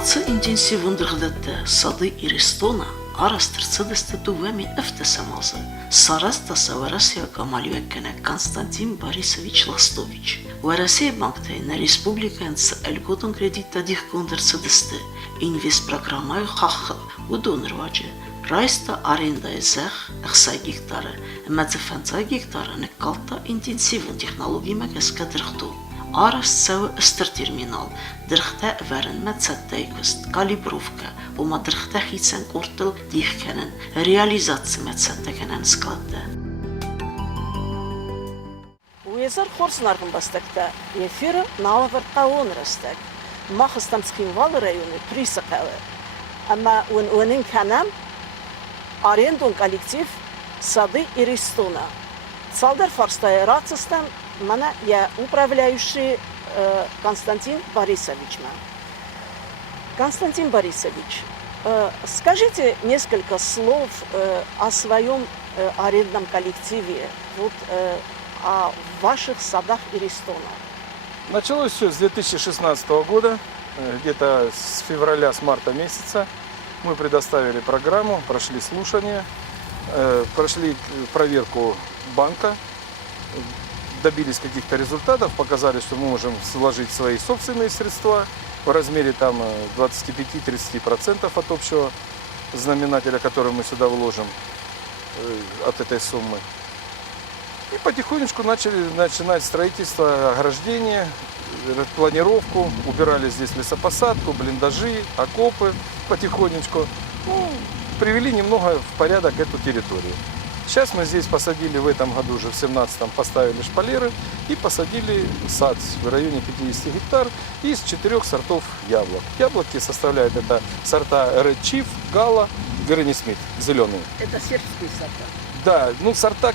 Ացը ինտենսիվ ընդրղդետը սադի իրիստոնը արաստրցդստը դուվեմի էվտեսամազը Սարաստա Սավարասիա Կամալյուեկենը Կոնստանտին Բարիսովիչ Լաստովիչ Վարասիա բանկտայնը Ռեսպուբլիկայնց Էլգոտոն կրեդիտա դիխ կոնդրցդստը ինվես պրոգրամայ խախը ու դոնրվաջը Ռայստա արենդայ զեղ ըխսայ գիկտարը մածֆանցայ գիկտարը նկալտա ինտենսիվ տեխնոլոգի մակեսկա դրխտու Արասցավը ըստր տերմինալ դրխտա վարն մածատայքուստ կալիբրովկա ու մադրխտա խիցեն կորտել դիխքենն ռեալիզացիա մածատականան սկալտը Ուեզար խորսն արգմբաստակտա եֆիրը նավվրտաուն ռստակ մախստամցքին վալ ռայոնի պրիսակալը Ama onun kanam арендун коллектив сады Иристона. Салдар форстая рацистан мана я управляющий Константин Борисович. Константин Борисович, скажите несколько слов о своем арендном коллективе, вот, о ваших садах Иристона. Началось все с 2016 года, где-то с февраля, с марта месяца. Мы предоставили программу, прошли слушания, прошли проверку банка, добились каких-то результатов, показали, что мы можем вложить свои собственные средства в размере 25-30% от общего знаменателя, который мы сюда вложим от этой суммы. И потихонечку начинать строительство, ограждения, планировку, убирали здесь лесопосадку, блиндажи, окопы потихонечку. Привели немного в порядок эту территорию. Сейчас мы здесь посадили в этом году, уже в 2017-м поставили шпалеры и посадили сад в районе 50 гектар из 4 сортов яблок. Яблоки составляют это сорта Red Chief, Gala, Granny Smith, зеленые. Это сербские сорта? Да, сорта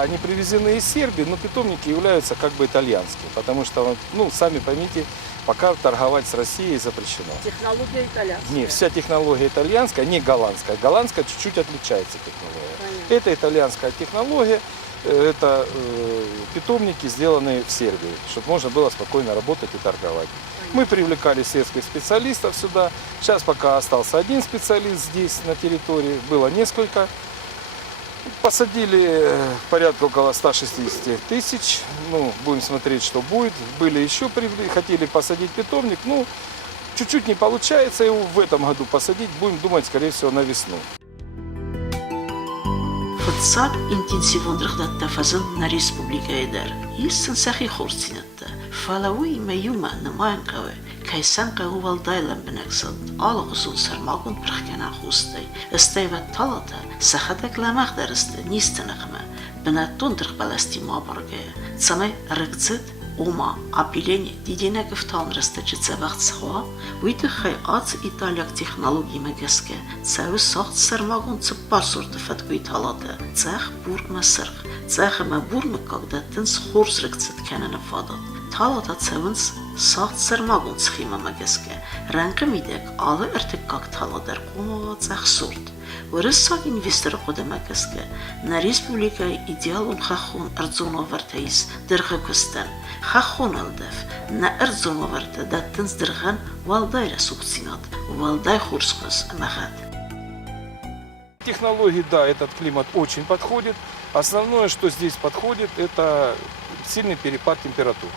они привезены из Сербии, но питомники являются итальянские, потому что, сами поймите, пока торговать с Россией запрещено. Технология итальянская? Нет, вся технология итальянская, не голландская. Голландская чуть-чуть отличается технология. Понятно. Это итальянская технология, это питомники, сделанные в Сербии, чтобы можно было спокойно работать и торговать. Понятно. Мы привлекали сельских специалистов сюда. Сейчас пока остался один специалист здесь на территории, было несколько. Посадили порядка около 160 тысяч, будем смотреть, что будет. Были еще, хотели посадить питомник, чуть-чуть не получается, его в этом году посадить, будем думать, скорее всего, на весну. Футсак интенсивон рхдатта фазан на республика Эдар. Истин сахи хорсинатта. Фалауи маюма намаянкаве. Кайсанка увалдайлан бенексад. Алгусун сармагун прахкана хустай. Эстайват талата. Сахадак ламах дарысты нистенахма. Бенаттон дырхбаласти мабаргая. Цамай рыгцит. Ома апилени дидинеков талнрастачы цавахцхуа, уйдыхай ац италияк технологии магеске, цавы сахт сармагун цыппар сортыфат куйталады, цах бурма сырх, цахыма бурма когда тынс хорс рыгцит кенена фадат, талата цавынс сахт сармагун цхима магеске, рэнка мидек алы эртик как таладар кумава цах сорт. Вырысак инвестор кодамакеске, на республика идеалун хахун арзоновартаис дырхакустан, хахун алдев, на арзоноварта даттынс дырган валдайра сукцинат, валдай хурскус махат. Технологии, да, этот климат очень подходит. Основное, что здесь подходит, это сильный перепад температур.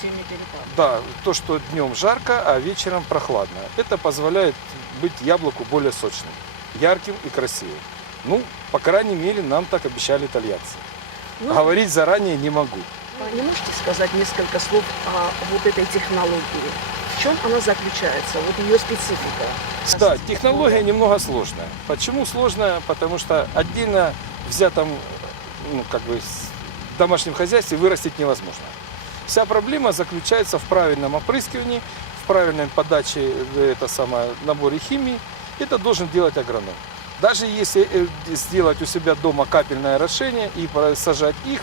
Сильный перепад? Да, то, что днем жарко, а вечером прохладно. Это позволяет быть яблоку более сочным, ярким и красивым. По крайней мере, нам так обещали итальянцы. Говорить заранее не могу. Не можете сказать несколько слов о вот этой технологии? В чем она заключается? Вот ее специфика? Да, технология немного сложная. Почему сложная? Потому что отдельно взятом, в домашнем хозяйстве вырастить невозможно. Вся проблема заключается в правильном опрыскивании, в правильной подаче наборе химии. Это должен делать агроном. Даже если сделать у себя дома капельное орошение и сажать их,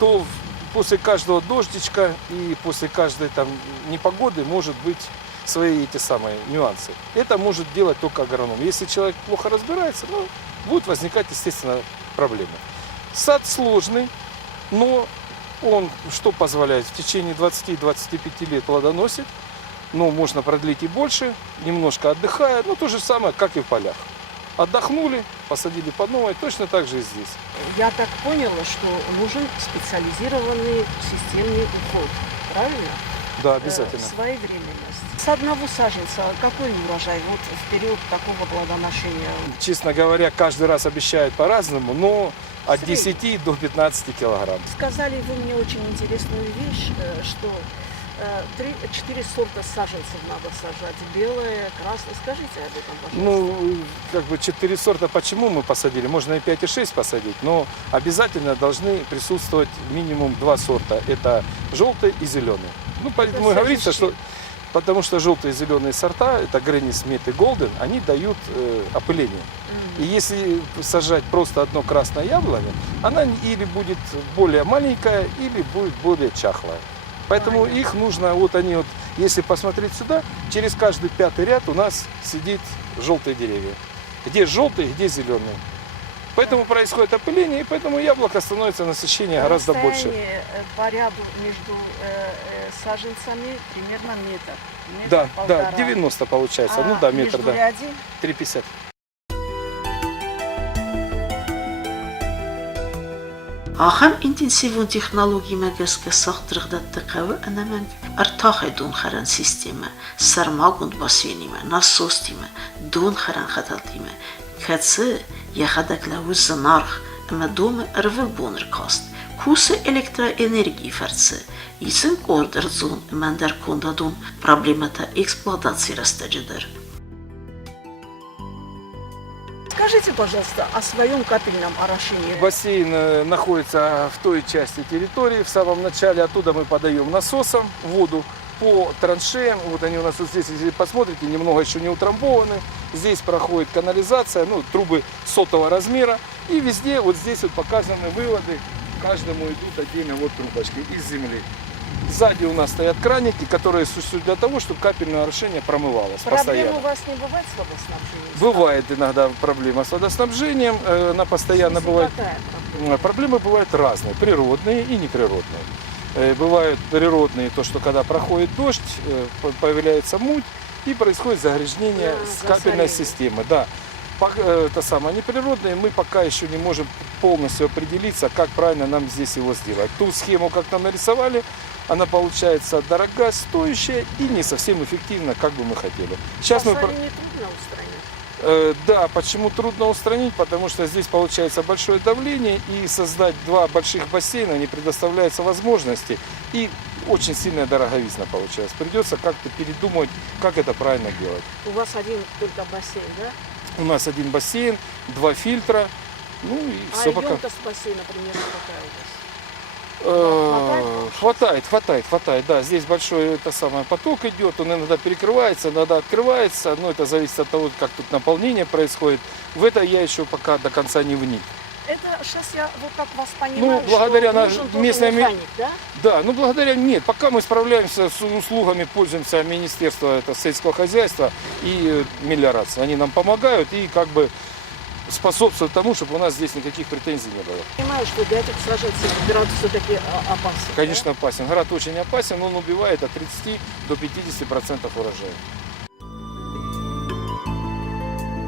то после каждого дождичка и после каждой непогоды может быть свои нюансы. Это может делать только агроном. Если человек плохо разбирается, будут возникать, естественно, проблемы. Сад сложный, но он что позволяет? В течение 20-25 лет плодоносит. но можно продлить и больше, немножко отдыхая, ну то же самое, как и в полях. Отдохнули, посадили по новой, точно так же и здесь. Я так поняла, что нужен специализированный системный уход, правильно? Да, обязательно. Своевременность. С одного саженца какой урожай вот в период такого плодоношения? Честно говоря, каждый раз обещают по-разному, но от Средний. 10 до 15 килограмм. Сказали вы мне очень интересную вещь, что 3-4 сорта саженцев надо сажать. Белое, красное. Скажите об этом, пожалуйста. Ну, как бы 4 сорта, почему мы посадили? Можно и 5, и 6 посадить, но обязательно должны присутствовать минимум 2 сорта. Это желтый и зеленый. Ну, поэтому и говорится, что потому что желтые и зеленые сорта, это Гренни Смит и Голден, они дают опыление. И если сажать просто одно красное яблоня, она или будет более маленькая, или будет более чахлая. Поэтому их нужно, вот они вот, если посмотреть сюда, через каждый 5-й ряд у нас сидит желтые деревья. Где желтые, где зеленые. Поэтому происходит опыление, и поэтому яблоко становится насыщение гораздо больше. Расстояние по ряду между саженцами примерно метр. Да, полтора. 90 получается. Ну да, метр, да. Междурядье? 3,50. Ախր ինտենսիվուն տեխնոլոգի մեկսկը սախտրղդատ տկավը անամանք արտախ է դուն խարան սիստեմը, սարմագունդ բասենիմը, նասոստիմը, դուն խարան խատալտիմը, քացը եղադակլավու զնարխ, ըմը դումը ըրվել բոնր կաստ, քուսը էլեկտրաէներգի վարցը, իսն կորդր ձուն ըմանդար կոնդադուն պրաբլեմատա էքսպլատացի ռաստաջդար. Скажите, пожалуйста, о своем капельном орошении. Бассейн находится в той части территории, в самом начале. Оттуда мы подаем насосом воду по траншеям. Вот они у нас вот здесь, если посмотрите, немного еще не утрамбованы. Здесь проходит канализация, ну, трубы сотого размера. И везде вот здесь вот показаны выводы. Каждому идут отдельно вот трубочки из земли. Сзади у нас стоят краники, которые существуют для того, чтобы капельное орошение промывалось Проблем постоянно. у вас не бывает с водоснабжением? Бывает иногда проблема с водоснабжением, она постоянно бывает. Какая проблема? Проблемы бывают разные, природные и неприродные. Бывают природные, то, что когда проходит дождь, появляется муть и происходит загрязнение с капельной системы. Да. Это самое неприродное, мы пока еще не можем полностью определиться, как правильно нам здесь его сделать. Ту схему, как нам нарисовали, она получается дорогая, стоящая и не совсем эффективна, как бы мы хотели. Сейчас мы... Не трудно устранить? Да, почему трудно устранить? Потому что здесь получается большое давление, и создать два больших бассейна не предоставляется возможности, и очень сильная дороговизна получается. Придется как-то передумать, как это правильно делать. У вас один только бассейн, да? У нас один бассейн, 2 фильтра, ну и все пока. емкость бассейна примерно какая у вас? Хватает, да, здесь большой поток идет, он иногда перекрывается, иногда открывается, но это зависит от того, как тут наполнение происходит. В это я еще пока до конца не вник. Это сейчас я вот как вас понимаю, благодаря что нужен тоже местной механик, да? Да, благодаря нет, пока мы справляемся с услугами, пользуемся Министерства сельского хозяйства и мелиорации. Они нам помогают и как бы способствуют тому, чтобы у нас здесь никаких претензий не было. Понимаю, что для этих саженцев град все-таки опасен. Конечно, опасен. Град очень опасен, он убивает от 30 до 50% урожая.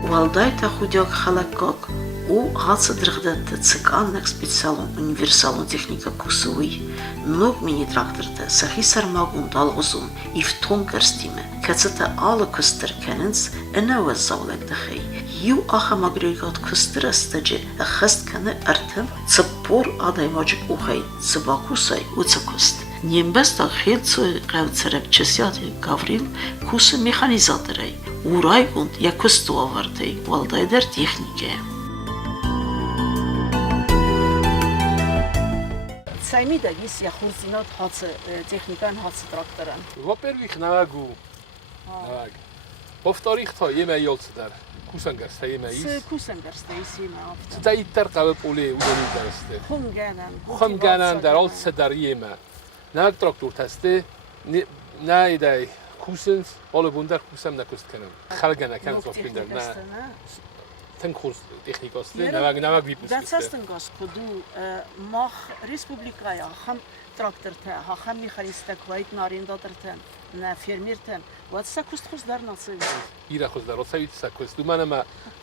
Валдайта худяк халакок у гаса дрыгдатта циканнак специалон универсалон техника кусуи ног мини тракторта сахи сармагун далгузун ифтон карстиме кацата ала кустер кененс энава завлак дахей ю аха магрегат кустер астаджи ахаст кане артем цапор адаймаджик ухай цабакусай уцакуст Нембеста хилцу гавцерепчесяти Гаврил кусы механизаторей урайгунд якусту авартей валдайдер технике. Саймида есть я хурзинат хацы техникан хацы тракторан. Во-первых, нагу. Во-вторых, то еме ёлцдар. Кусангар стаеме ис. Кусангар стаисима авто. Стаиттер кавполе удонидерсте. Хум ганан дар олцдар еме. Nag traktor teste ne idei kussens alle wunder kussam na kust kennen. Khalgana kan so finder na. արդեն կուրս տեխնիկոստի, Երբ նավակ վիպուսկի։ դացաստն գասկոդու մախ ռեսպուբլիկայա խամ տրակտորտը հախամ միխարիստակ վայտ նարինդատրտեն նա ֆերմերտեն վատսա կուստխուս դառնացել Իրա խոսդարոցայից սակոս դումանա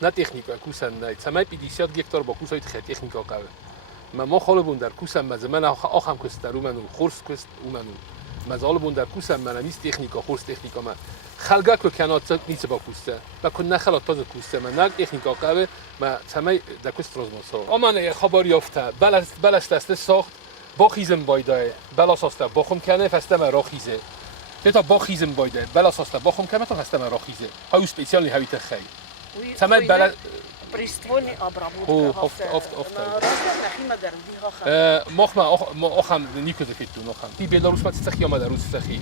նա տեխնիկա կուսան նայ ցամայ 50 գեկտար բոկուսայիտ խե տեխնիկա կավ մա խոլոբունդար կուսան մազման ախամ կուստարուման ու խորս կուստ ումանու մազալոբունդար կուսան մանանիս տեխնիկա խորս տեխնիկա մա خلقك كانت نيتس باكوستا ما كنا خلط تازه کوسته من نال تکنیکا قوه ما تمام دکوست روزموسو اما خبر یافته بلش دسته ساخت با خیزم بایده بلا ساسته باخم کنه فسته مرا خیزه تا با خیزم بایده بلا ساسته باخم کنه تا فسته مرا خیزه های اسپیسیالی هایی تخی تمام بلا приствольный обработка مخم نیکو دکتون مخم تی بیلاروس مات سخی آمده روز سخی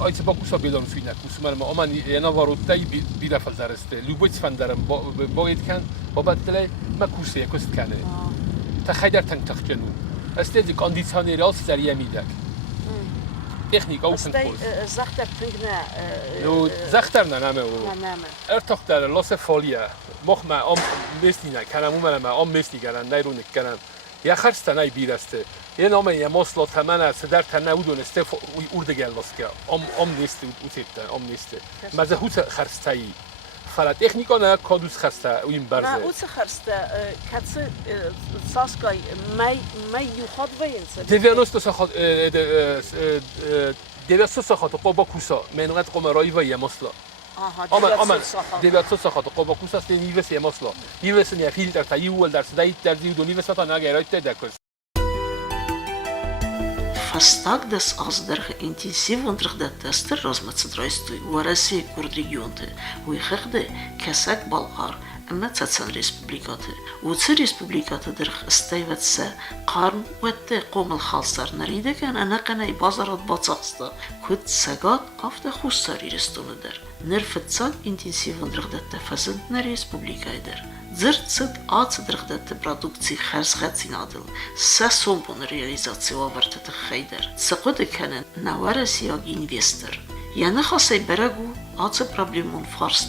آیت با کوسا بیلاروس وینا کوسمال ما آمن ینا واروتای بیرفل درسته لوبوت فندرم باید کن بابت دلی ما کوسه کوست کنه تخیدر تنگ تخجنو استدی کاندیسیونی راس زریه میدک تکنیک اوسن کوس زختر تنگنا لو زختر ننامه او ارتاختر لاس فالیا مخم ام مسنینا کنم اومدم ام مسنی کردن نیرونک کردن یا خرستنای بیرسته یه نامه یه ماسلا تمنه سدر تنه او دونسته اورده گلوسکه ام نیسته اوتیته ام نیسته مزه هوت خرستایی فقط تکنیکا نه کادوس خسته این برزه نه اوت خرسته کاتس ساسکای می یخاد وینس دیوانوست ساخت دیوانوست ساخت قبا کوسا منوقت قمرایی و یه ماسلا آمن دیوانوست ساخت قبا کوسا است نیوس یه ماسلا نیوس نه فیلتر تا یول در صدای در دیو نیوس تا نگرایت دکوس Фастаг das аздерх интенсив онтрхдат тестер размацдрайстуй в России курд регионте уйхахде касак болгар أما تاتسان ريسبوبليكاتي وتسي ريسبوبليكاتي درخ استيواتسا قارن واتي قوم الخالصار نريده كان أنا قناي بازارات باتساقستا كود ساقات أفتا خوستاري رستون در نرفت ساق انتنسيف درخدات تفاسد نريسبوبليكاي در زرت سد آت درخدات برودكتي خرز خاتين عدل ساسومبون رياليزاتي وابرتت خيدر ساقود كان نوار سياق انفستر يعني خاصي براغو آت проблемون فارست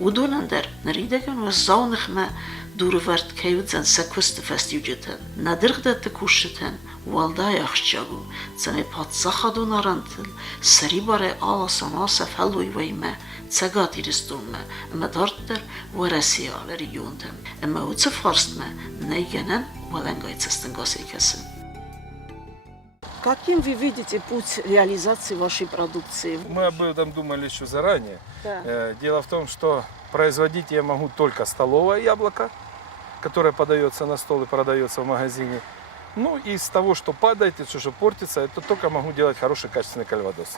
ودونندر نريدكن وزاونخ ما دورورد كيوتزن سكوست فاستيوجتن ندرغدت كوشتن والدا يخشجو زني پاتساخدو نارنتل سري باره آلا سناسا فلوي ويما تساقاتي رستون اما دارتر ورسي على ريونتم اما وتسفارست ما نيجنن ولنگاي تستنگاسي كسن Каким вы видите путь реализации вашей продукции? Мы об этом думали еще заранее. Да. Дело в том, что производить я могу только столовое яблоко, которое подается на стол и продается в магазине. Ну и из того, что падает и что портится, это только могу делать хороший качественный кальвадос.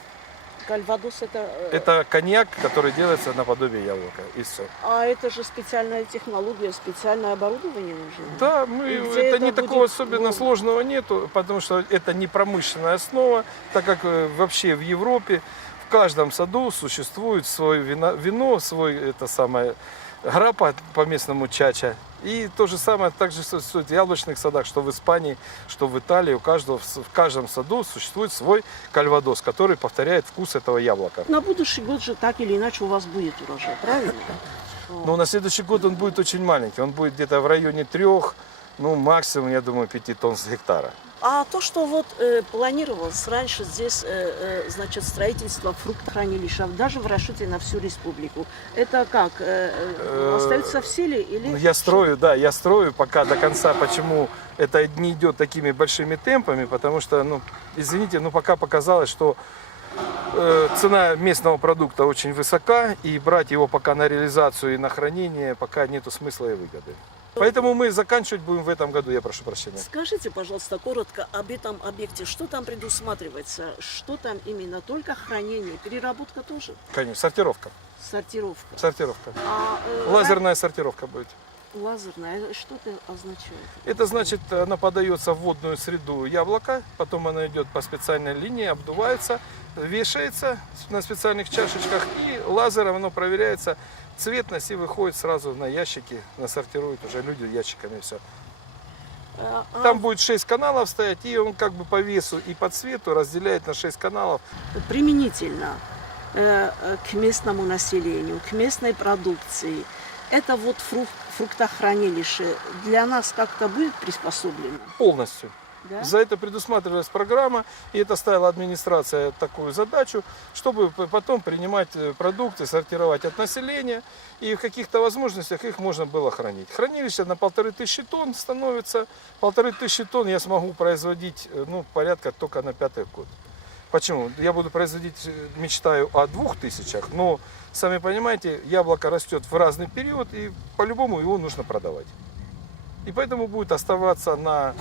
Кальвадос это... Это коньяк, который делается наподобие яблока, и все. А это же специальная технология, специальное оборудование нужно? Да, это не такого будет особенно сложного нету, потому что это не промышленная основа, так как вообще в Европе в каждом саду существует свое вино, свой это самое грапа по-местному чача. И то же самое также существует в яблочных садах, что в Испании, что в Италии. В каждом саду существует свой кальвадос, который повторяет вкус этого яблока. На будущий год же так или иначе у вас будет урожай, правильно? Но на следующий год он будет очень маленький. Он будет где-то в районе 3, ну максимум, я думаю, 5 тонн с гектара. А то, что вот планировалось раньше здесь, значит, строительство фруктохранилища, даже в расчете на всю республику, это как, остается в силе или... Я строю пока до конца. Почему это не идет такими большими темпами? Потому что, ну, извините, но пока показалось, что цена местного продукта очень высока, и брать его пока на реализацию и на хранение пока нету смысла и выгоды. Поэтому мы заканчивать будем в этом году, я прошу прощения. Скажите, пожалуйста, коротко об этом объекте. Что там предусматривается? Что там именно? Только хранение, переработка тоже? Конечно, сортировка. Сортировка. Лазерная сортировка будет. Лазерная, что это означает? Это значит, она подается в водную среду яблока, потом она идет по специальной линии, обдувается, вешается на специальных чашечках, и лазером оно проверяется цветность и выходит сразу на ящики, насортируют уже люди ящиками все. Там будет 6 каналов стоять, и он как бы по весу и по цвету разделяет на 6 каналов. Применительно к местному населению, к местной продукции. Это вот фруктохранилище для нас как-то будет приспособлено? Полностью. Да? За это предусматривалась программа, и это ставила администрация такую задачу, чтобы потом принимать продукты, сортировать от населения, и в каких-то возможностях их можно было хранить. Хранилище на 1500 тонн становится. 1500 тонн я смогу производить порядка только на 5-й год. Почему? Я буду производить, мечтаю о 2000, но, сами понимаете, яблоко растет в разный период, и по-любому его нужно продавать. И поэтому будет оставаться на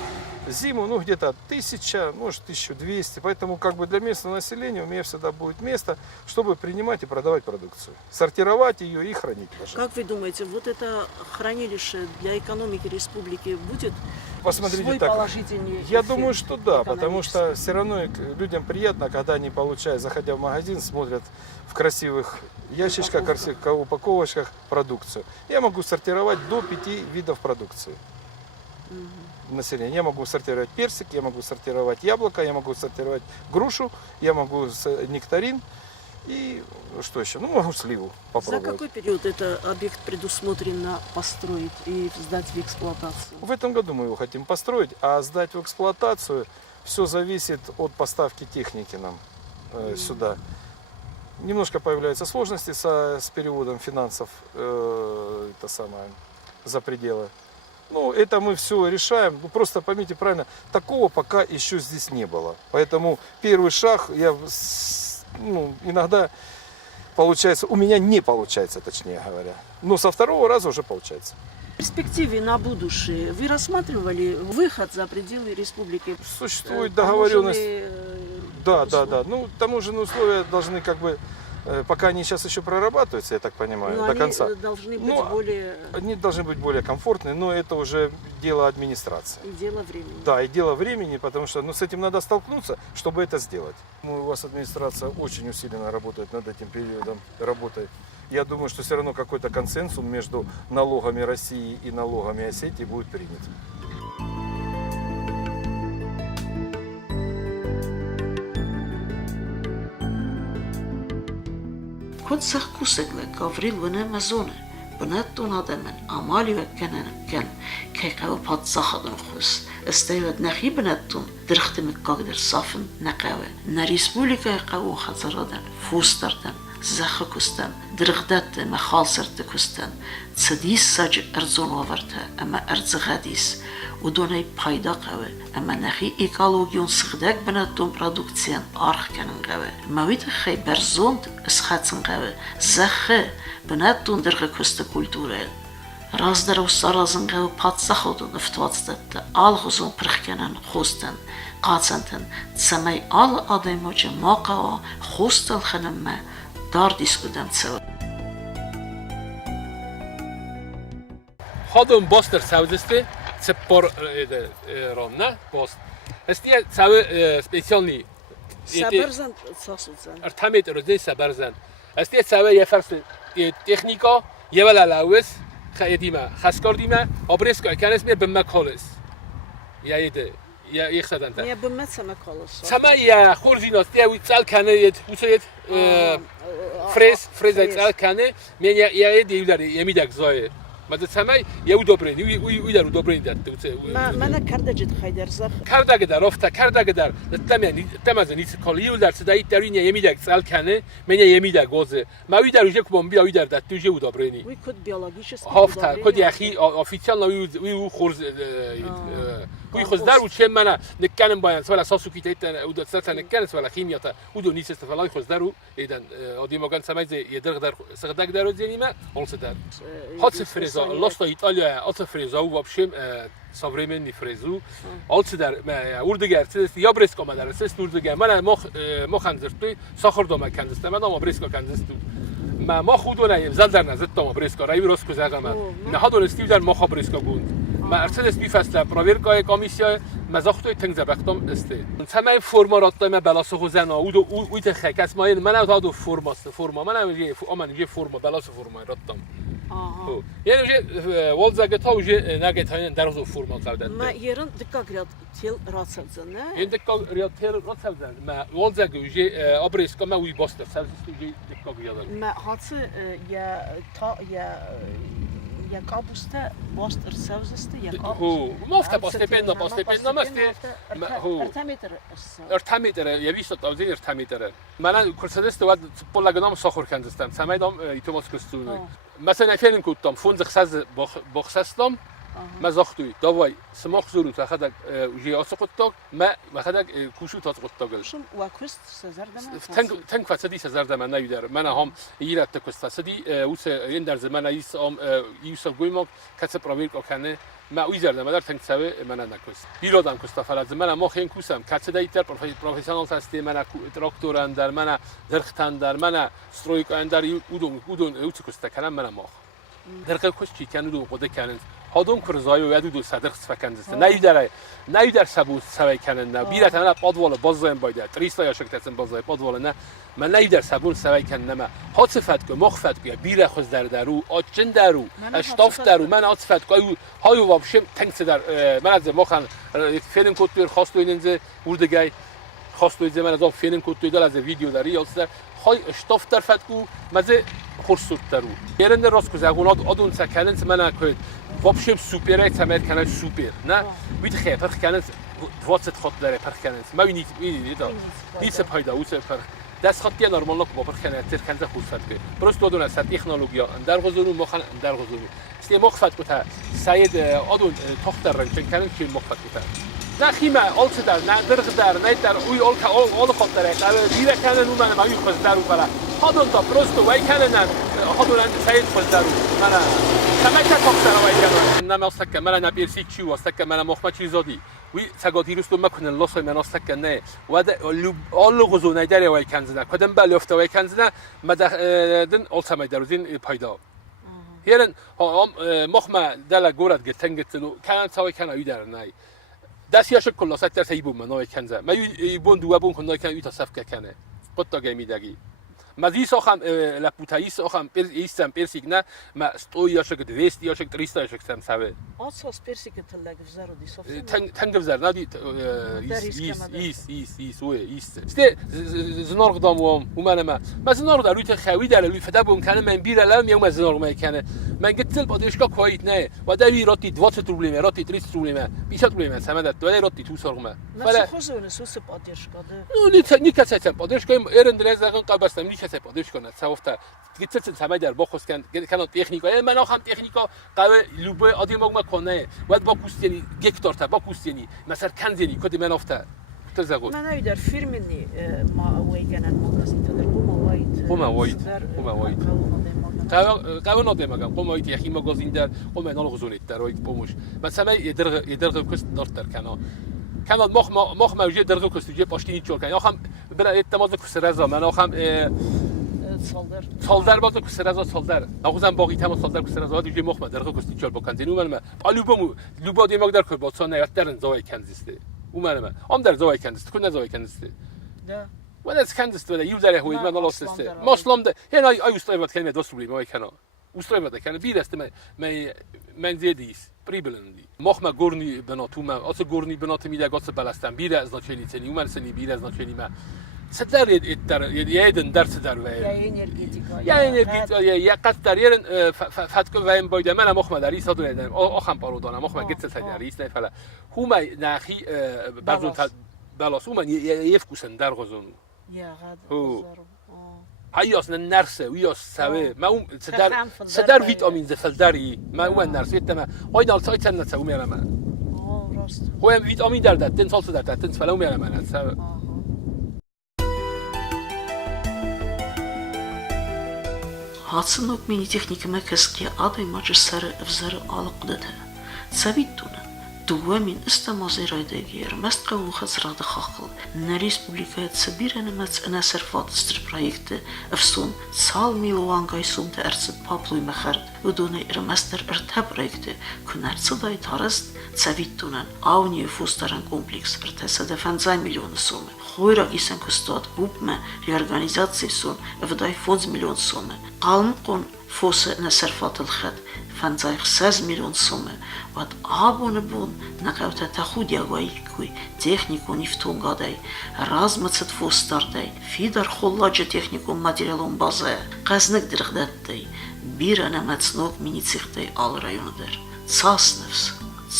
зиму, где-то 1000, может 1200. Поэтому для местного населения у меня всегда будет место, чтобы принимать и продавать продукцию. Сортировать ее и хранить. Как вы думаете, вот это хранилище для экономики республики будет свой положительный эффект? Я думаю, что да, потому что все равно людям приятно, когда они получают, заходя в магазин, смотрят в красивых ящичках, упаковочках продукцию. Я могу сортировать до 5 видов продукции. Населения. Я могу сортировать персик, я могу сортировать яблоко, я могу сортировать грушу, я могу нектарин и что еще? Могу сливу попробовать. За какой период этот объект предусмотрено построить и сдать в эксплуатацию? В этом году мы его хотим построить, а сдать в эксплуатацию все зависит от поставки техники нам сюда. Немножко появляются сложности с переводом финансов за пределы. Это мы все решаем. Просто поймите правильно, такого пока еще здесь не было. Поэтому первый шаг иногда получается, у меня не получается, точнее говоря. Но со второго раза уже получается. В перспективе на будущее вы рассматривали выход за пределы республики? Существует договоренность. Да. Таможенные условия должны пока они сейчас еще прорабатываются, я так понимаю, до конца. Они должны быть более комфортные, но это уже дело администрации. И дело времени. Да, и дело времени, потому что с этим надо столкнуться, чтобы это сделать. У вас администрация очень усиленно работает над этим периодом, работает. Я думаю, что все равно какой-то консенсус между налогами России и налогами Осетии будет принят. Kod kusegla Gavril vene mazone. Benetton ademen amali ve ken kekav pat zahadan khus. Esteyed nahi benetton dirkhtim kagder safen naqawe. Na respublika qaw khazaradan fustardan زخكستن درغدت ما خالصرت كستن تسديس سج أرزون وفرتها أما أرز غاديس ودوني بايدا قوي أما نخي إيكالوجيون سخدك بناتون برودكسيان أرخ كانن قوي مويد خي برزوند اسخاتن قوي زخ بناتون درغ كست كولتورال رازدر و سرازن قوي بات زخودون افتواتستت آلغزون برخكنن خوستن قاتسنتن تسمي آل آدموجه ما قوا خوستل خنمه دار دیسکودم سو. خودم باستر سوزسته سپار رامنه باست. استیه سو سپیشالی. سبرزن ساسوزن. ارتمیت روزی سبرزن. استیه سو یه فرس تکنیکا یه ولی لوس خیدیمه خسکار دیمه آبریس که کنیس می بمکالس. یا یخزدن تا. یا بمت سمکالس. سما یا خورزیناست یا ویتسال کنه ویتسایت فریز ایتسال کنه من یا دیولاری یمیدک زای. ماذا سما یا ودبرین وی در ودبرین داد. من کرده جد خیدر زخ. کرده گدار افتا کرده گدار. تمام نیست کالی ولدار صدای درین یمیدک سال کنه من یمیدک گوزه. ما وی در وجه کبام بیا وی در داد توجه ودبرینی. وی کد بیولوژیش است. هفته کد یخی آفیشال وی خورز وی خزدار و چه منه نکنم باید سوال اساسو کیت او دست نکنه سوال خیمیا تا او دو نیست استفاده خزدار و ایدن آدم مگن سمایز یه در سقدک در زنیمه آلس در هات فریزا لاست ایتالیا هات فریزا و وابشم سافرمن نفرزو آلس در اوردگر است یا برسکا مدار است اوردگر من ما خنزرتوی ساخر دوم کندست من ما برسکا کندست ما خودونه زل در نزد تا برسکا رای راست کوزگام نه ها دونستی در ما خبرسکا گوند مرسدس بیفسته پرویر کمیسیا مزاختوی تنگ زبختم استه تمام فرما راتای من بلاس خوزن او تخکس ما من او فرماست فرما من یه فرما بلاس فرما راتم یعنی یه والزگت ها وجه نگت های درز فرما کردن ما یرن دکاگرات تیل راتسازن نه این دکاگرات تیل راتسازن ما والزگ وجه آبریس کم وی باست سازست وجه دکاگرات ما هاتس یا تا یا Я капуста, бостер савзасты, я هو مافته باستپنا مسته هو ارتمیتر یا ویست تا زیر ارتمیتر من کورسدست و پولگنام ساخور کندستم سمیدام ایتوماس کستونی مثلا فعلا کودم فونز خساز بخسستم ما زختوی داوای سماخ زورو تا خدک وجی آسقطتاگ ما خدک کوشو تا آسقطتاگل شون واکوست سزردم تنگ فسادی سزردم نیودر من هم ایرت کست فسادی اوس این در زمان ایس ام ایس گویمک کس پراویر کنه ما ویزردم در تنگ سوی من نکست بیرادم کست فلز من ما خیلی کوسم کس دیگر پروفسیونال هستی من تراکتور اندر من درخت اندر من استرویک اندر اودون اوت کست کنم من ما درخت کست چی کنه دو قده کنن هادون کرزای و یادو صدر سفکنزست نیدر سبوس سوی کنن نه بیرت انا پادوال بازم باید 300 یا شکتن بازای پادوال نه من نیدر سبون سوی کنن نه هات صفت که مخفت که بیر خوز درو آچن درو اشتاف درو من هات صفت که هایو وابشم تنگ در من از مخن فیلم کد خواست اینجا وردگای خواست اینجا من از فیلم کد دل از ویدیو داری یا در های اشتاف در فت کو مزه خورسوت درو یرند راست که اونات آدون سکنن من اکید وابشم سوپره تمرد کنن سوپر نه وید خیلی پرخ کنن واسط خود داره پرخ کنن ما نیست پایدا اوست پرخ دست خطی نرمال نک با پرخ کنن تر کنن خورسات که برست دادن از تکنولوژی در غزونو مخن در غزونو است مخفت کتا سعید آدون تختر رنگ کنن که مخفت کتا نه خیمه آلت در نه درخت در نه در اوی آل خود داره در دیره کنن اون من مایو خود درو فلا آدون تا برست وای کنن آدون سعید خود درو من سمعت تختر وای کنن نه مستک من نبیرسی چی واسک من مخمه چی زادی وی سگاتی روستو مکنن لاسای من استک نه و آل غزونه داره وای کنزنه کدام بالی افت وای کنزنه مدن آل سمای درودین پیدا هرن مخمه دل گورد گتنگتلو کنن سوای کنن وی در نه دست یاشک کلا سر سیبون من وای کنزه ما یبون دو بون کنن کنن وی تصفک کنه قطع گمیدگی مزیس آخم لپوتاییس آخم ایستم پرسیک نه ما استوی یاشک 200 یاشک 300 یاشک سم سوه آساس پرسیک تلاگ وزارو دی سوفی تنگ وزار نادی ایست است زنار قدامم ومن ما زنار در روی خوی در روی فدا بون کنه من بیر لام یوم زنار ما کنه من قتل بادشکا کویت نه و داری راتی 20 پروبلم راتی 30 پروبلم 20 پروبلم سمدت داری راتی تو سرغما فلا خوزونه سوس بادشکا ده نی کساتم بادشکا ارند رزقن قبستم نی کسات بادشکا نه سوفتا قتل سمای در باخوس کن تکنیکا من آخم تکنیکا قوی لوبه آدی مگم کنه ود با کوستنی گکتار تا با کوستنی مثلا کنزنی کدی من افته تزاغون من در فیلمنی ما ویگنن ماگازین در قوم واید قوی نادمگم قوم واید یخی ماگازین در قوم نال غزونیت در واید پومش مثلا یدرغ کست دارت در کنال مخ موجود درغ کستیجی پاشتینی چور کن آخم بلا اعتماد کسرزا من آخم سالدر باز کسرزا سالدر آخوزم باقی تمام سالدر کسرزا دیگه مخ درغ کستی چور بکنن اون من لوبا دیماگ در کرد سان نیات درن زای کنزسته اون من ام در زای کنزسته کن زای کنزسته ده و از کنزسته ولی یودره هوید من نلاسته مسلم ده یعنی ای استایوات کنه دوست بودیم وای کنه استایوات کنه بیرست من زیادیست پریبلندی مخ ما گورنی بناتو ما آس گورنی بنات میده گاس بلستم بیره از نچلی تنی اون سنی بیره از نچلی ما ستر یادن درس در وی یا انرژیتیکا یا قطر یرن فتک ویم باید من مخ ما در ایست دادم آخم پارودانم مخ ما گت سجاری است فلا هما نخی بعضون بالاس هما یفکوسن در غزون یا غد هیاس نرسه ویاس سوه ما اون صدر ویتامین زفلدری ما اون نرسه تمام آیدال سایت نتساوی میرم راست هو ویتامین در داد تنسال صدر داد تنس فلو میرم من سوه هاتسنوك ميني تكنيك مكسكي عضي ماجستر افزار عالقدتها ثابتونا دوامين استمازي رايداغير مستقو خزرا دخاقل نا ريسبوبليكات سبيرا نمات انا سرفاتستر برايكت افسون سال ميلوان غايسون تأرسد بابلوي مخارد ودوني ارمستر ارتاب رايكت كن ارتداي تارست ثابتونا اوني فوستران كومبلكس ارتسد 5 مليون سومة خويرا إيسان كستاد بوبما ريورغانيزاتسي سون افداي 5 مليون سومة قالنقون فوس نسرفات الخد 5 مليون سومة واد آبون بون نقاوتا تاخود ياغويكوي تخنيكو نفتون غاداي رازمتسد فوستار داي فيدر خلاجة تخنيكو ماتريالون بازا قازنك درغدات داي Բիրանը մեցնող մինիցիխտե ալրայոնդեր, ցասնվս,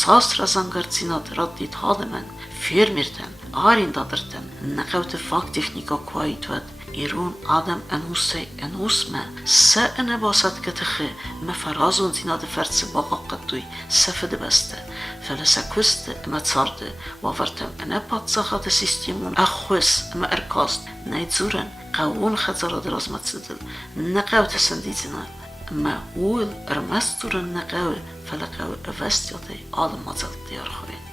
ցասրազանգարցինատ ռատիտ հադեմեն, ֆերմերտեն, արինդադրտեն, նկավտը ֆակ տեխնիկա քվայթուատ, Իրուն Ադամ ընուսե ընուսմը սա ընաբասատ կտխը մֆարազուն զինադը ֆերցը բաղակտույ սեֆը դբստը ֆելսակուստը մացարտը վավարտը ընապացախատը սիստեմուն ախուս մարկաստ նայցուրն قاون خزر دراز متصدل نقاو تسنديتنا ما أول رمستور النقاو فلقاو أفستيوتي عالم مزال ديار خوين